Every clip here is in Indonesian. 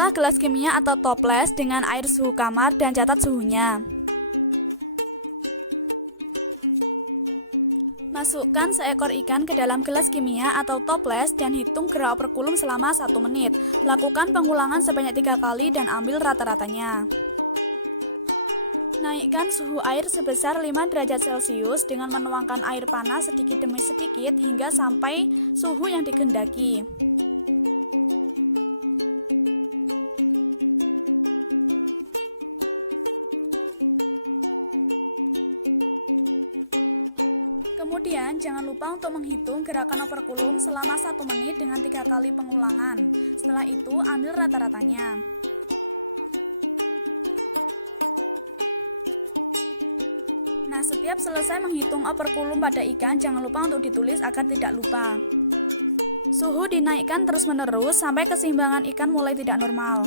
Olah gelas kimia atau toples dengan air suhu kamar dan catat suhunya. Masukkan seekor ikan ke dalam gelas kimia atau toples dan hitung gerak operkulum selama 1 menit. Lakukan pengulangan sebanyak 3 kali dan ambil rata-ratanya. Naikkan suhu air sebesar 5 derajat Celcius dengan menuangkan air panas sedikit demi sedikit hingga sampai suhu yang dikehendaki. Kemudian jangan lupa untuk menghitung gerakan operkulum selama 1 menit dengan 3 kali pengulangan. Setelah itu ambil rata-ratanya. Nah, setiap selesai menghitung operkulum pada ikan, jangan lupa untuk ditulis agar tidak lupa. Suhu dinaikkan terus-menerus sampai keseimbangan ikan mulai tidak normal.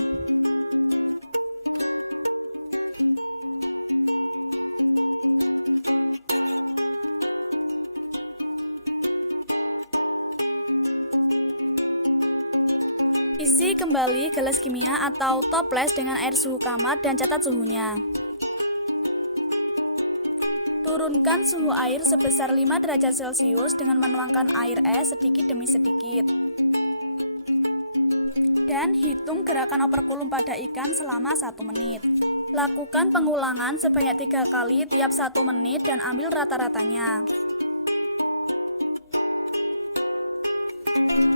Isi kembali gelas kimia atau toples dengan air suhu kamar dan catat suhunya. Turunkan suhu air sebesar 5 derajat Celcius dengan menuangkan air es sedikit demi sedikit. Dan hitung gerakan operkulum pada ikan selama 1 menit. Lakukan pengulangan sebanyak 3 kali tiap 1 menit dan ambil rata-ratanya.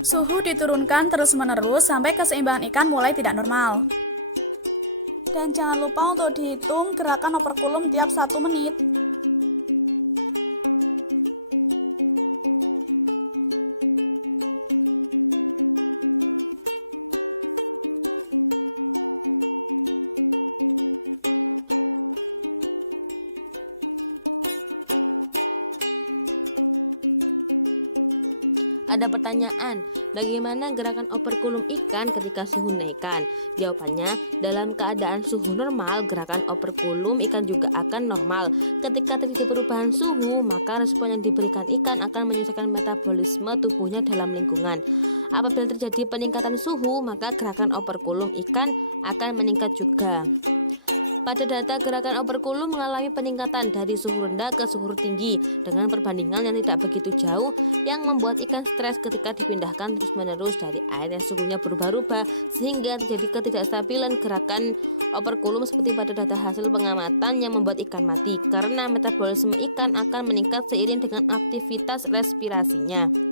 Suhu diturunkan terus-menerus sampai keseimbangan ikan mulai tidak normal. Dan jangan lupa untuk dihitung gerakan operkulum tiap 1 menit. Ada pertanyaan, bagaimana gerakan operkulum ikan ketika suhu dinaikkan? Jawabannya, dalam keadaan suhu normal, gerakan operkulum ikan juga akan normal. Ketika terjadi perubahan suhu, maka respon yang diberikan ikan akan menyelesaikan metabolisme tubuhnya dalam lingkungan. Apabila terjadi peningkatan suhu, maka gerakan operkulum ikan akan meningkat juga. Pada data gerakan operkulum mengalami peningkatan dari suhu rendah ke suhu tinggi dengan perbandingan yang tidak begitu jauh, yang membuat ikan stres ketika dipindahkan terus-menerus dari air yang suhunya berubah-ubah, sehingga terjadi ketidakstabilan gerakan operkulum seperti pada data hasil pengamatan yang membuat ikan mati karena metabolisme ikan akan meningkat seiring dengan aktivitas respirasinya.